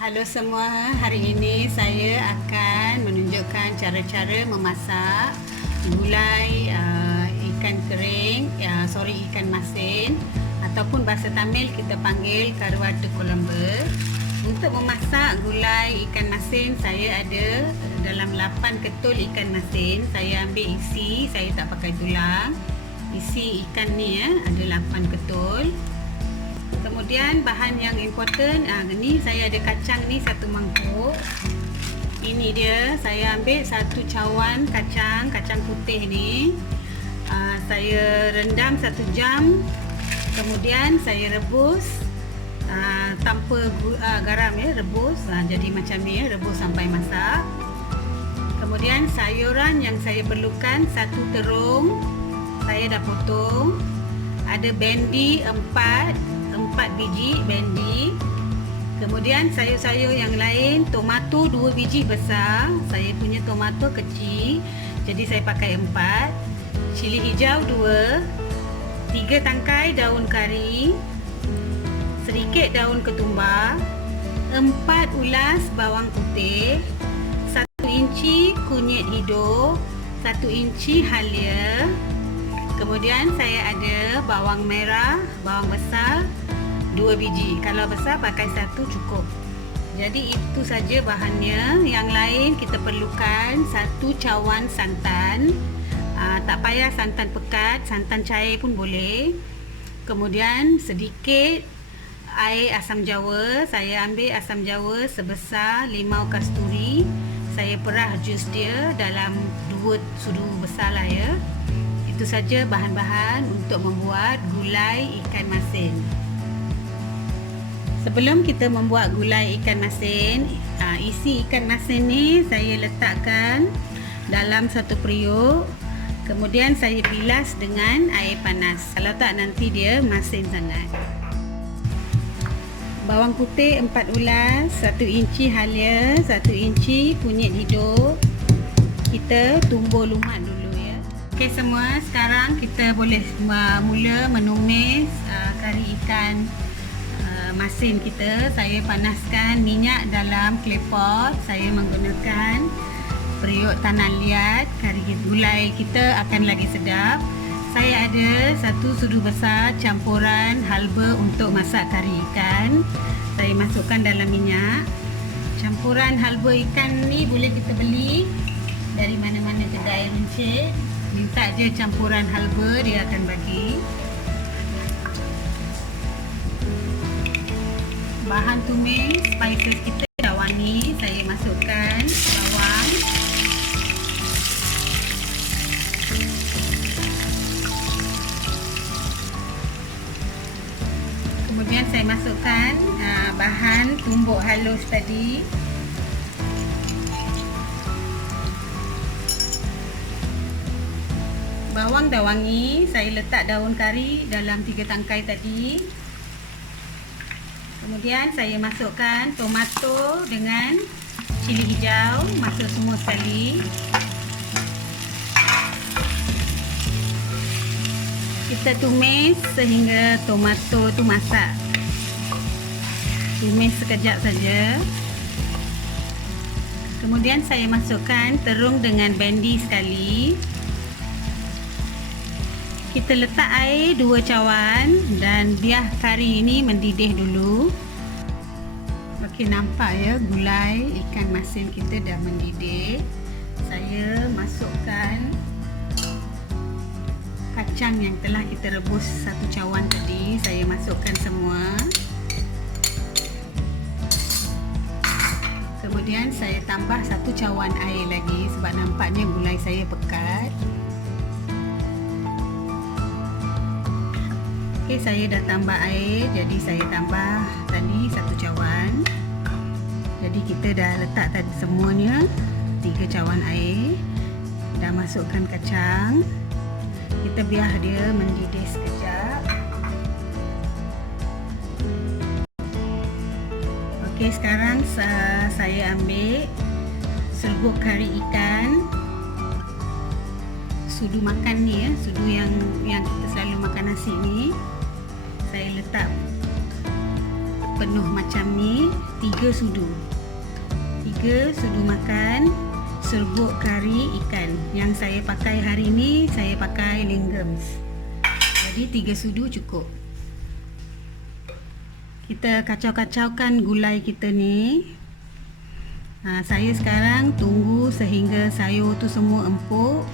Halo semua, hari ini saya akan menunjukkan cara-cara memasak gulai ikan kering, ikan masin ataupun bahasa Tamil kita panggil karuwatu kolombu. Untuk memasak gulai ikan masin, saya ada dalam 8 ketul ikan masin. Saya ambil isi, saya tak pakai tulang. Isi ikan ni ada 8 ketul. Kemudian bahan yang important, ni saya ada kacang ni 1 mangkuk. Ini dia, saya ambil 1 cawan kacang putih ni. Saya rendam 1 jam. Kemudian saya rebus tanpa garam rebus. Jadi macam ni rebus sampai masak. Kemudian sayuran yang saya perlukan 1 terung. Saya dah potong. Ada bendi 4 biji bendi. Kemudian sayur-sayur yang lain, tomato 2 biji besar. Saya punya tomato kecil, jadi saya pakai 4. Cili hijau 2, 3 tangkai daun kari, sedikit daun ketumbar, 4 ulas bawang putih, 1 inci kunyit hidup, 1 inci halia. Kemudian saya ada bawang merah, bawang besar 2 biji. Kalau besar pakai 1 cukup. Jadi itu saja bahannya. Yang lain kita perlukan 1 cawan santan. Tak payah santan pekat, santan cair pun boleh. Kemudian sedikit air asam jawa. Saya ambil asam jawa sebesar limau kasturi. Saya perah jus dia dalam 2 sudu besar lah ya. Itu saja bahan-bahan untuk membuat gulai ikan masin. Sebelum kita membuat gulai ikan masin, isi ikan masin ni saya letakkan dalam satu periuk. Kemudian saya bilas dengan air panas. Kalau tak nanti dia masin sangat. Bawang putih 4 ulas, 1 inci halia, 1 inci kunyit hidup. Kita tumbuk lumat dulu ya. Okey semua, sekarang kita boleh mula menumis kari ikan masin kita. Saya panaskan minyak dalam klepot. Saya menggunakan periuk tanah liat. Kari gulai kita akan lagi sedap. Saya ada 1 sudu besar campuran halba untuk masak kari ikan. Saya masukkan dalam minyak. Campuran halba ikan ni boleh kita beli dari mana-mana kedai runcit. Minta je campuran halba, dia akan bagi. Bahan tumis, spices kita dah wangi. Saya masukkan bawang, kemudian saya masukkan bahan tumbuk halus tadi. Bawang dah wangi, saya letak daun kari dalam 3 tangkai tadi. Kemudian saya masukkan tomato dengan cili hijau, masuk semua sekali. Kita tumis sehingga tomato tu masak. Tumis sekejap saja. Kemudian saya masukkan terung dengan bendi sekali. Kita letak air 2 cawan dan biar kari ini mendidih dulu. Okey, nampak ya gulai ikan masin kita dah mendidih. Saya masukkan kacang yang telah kita rebus 1 cawan tadi. Saya masukkan semua. Kemudian saya tambah 1 cawan air lagi sebab nampaknya gulai saya pekat. Okey, saya dah tambah air, jadi saya tambah tadi 1 cawan. Jadi kita dah letak tadi semuanya 3 cawan air. Dah masukkan kacang. Kita biar dia mendidih sekejap. Okey, sekarang saya ambil serbuk kari ikan. Sudu makan ni ya, sudu yang kita selalu makan nasi ni. Saya letak penuh macam ni, 3 sudu. 3 sudu makan serbuk kari ikan. Yang saya pakai hari ni, saya pakai Lingams. Jadi 3 sudu cukup. Kita kacau-kacaukan gulai kita ni. Saya sekarang tunggu sehingga sayur tu semua empuk.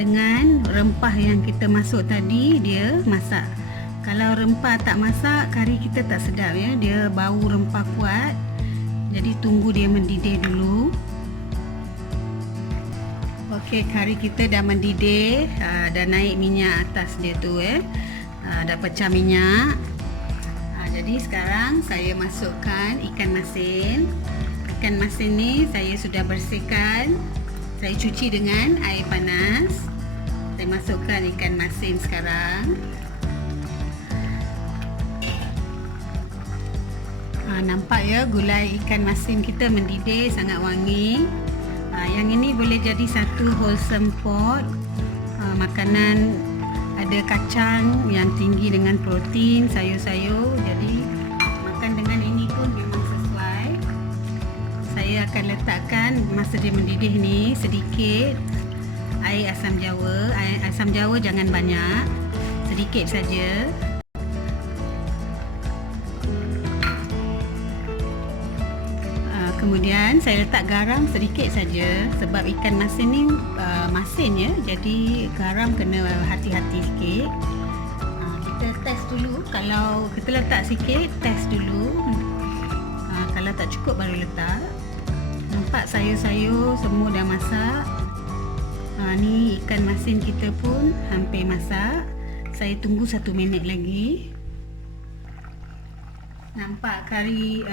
Dengan rempah yang kita masuk tadi, dia masak. Kalau rempah tak masak, kari kita tak sedap ya. Dia bau rempah kuat. Jadi tunggu dia mendidih dulu. Okey, kari kita dah mendidih. Dah naik minyak atas dia tu dah pecah minyak. Jadi sekarang saya masukkan ikan masin. Ikan masin ni saya sudah bersihkan. Saya cuci dengan air panas. Saya masukkan ikan masin sekarang. Nampak ya, gulai ikan masin kita mendidih, sangat wangi. Yang ini boleh jadi satu wholesome pot. Makanan ada kacang yang tinggi dengan protein, sayur-sayur. Jadi makan dengan ini pun memang sesuai. Saya akan letakkan masa dia mendidih ni sedikit air asam jawa. Air asam jawa jangan banyak, sedikit saja. Kemudian saya letak garam sedikit saja sebab ikan masin ni masin ya. Jadi garam kena hati-hati sikit. Kita test dulu. Kalau kita letak sikit, test dulu. Kalau tak cukup baru letak. Nampak sayur-sayur semua dah masak. Ni ikan masin kita pun hampir masak. Saya tunggu 1 minit lagi. Nampak kari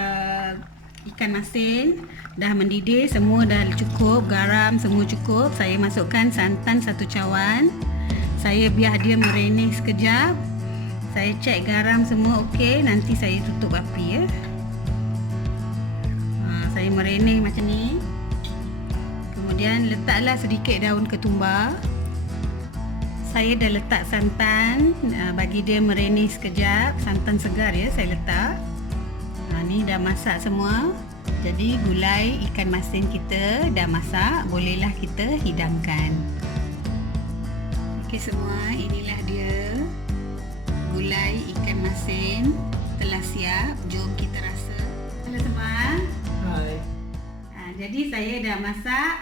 ikan masin dah mendidih, semua dah cukup, garam semua cukup. Saya masukkan santan 1 cawan. Saya biar dia merenih sekejap. Saya cek garam semua okey, nanti saya tutup api ya. Saya merenih macam ni. Kemudian letaklah sedikit daun ketumbar. Saya dah letak santan, bagi dia merenih sekejap. Santan segar ya saya letak. Ni dah masak semua. Jadi gulai ikan masin kita dah masak, bolehlah kita hidangkan. Okey semua, inilah dia gulai ikan masin telah siap. Jom kita rasa. Halo semua. Hai. Jadi saya dah masak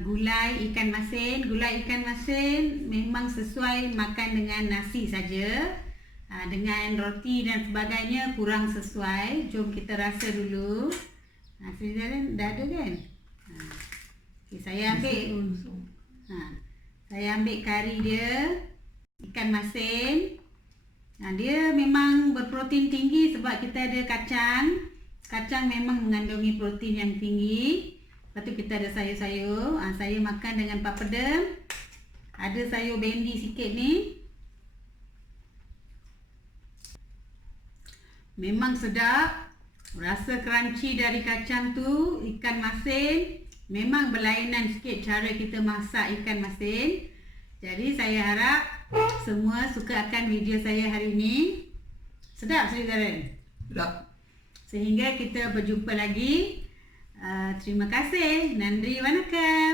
gulai ikan masin. Gulai ikan masin memang sesuai makan dengan nasi saja. Dengan roti dan sebagainya kurang sesuai. Jom kita rasa dulu. Sekarang dah ada kan? Okay, saya ambil saya ambil kari dia, ikan masin. Dia memang berprotein tinggi sebab kita ada kacang. Kacang memang mengandungi protein yang tinggi. Lepas tu kita ada sayur-sayur. Saya makan dengan papadum. Ada sayur bendi sikit ni. Memang sedap. Rasa crunchy dari kacang tu. Ikan masin memang berlainan sikit cara kita masak ikan masin. Jadi saya harap semua suka akan video saya hari ini. Sedap Sri Zaren? Sedap. Sehingga kita berjumpa lagi. Terima kasih. Nandri Vanakkam.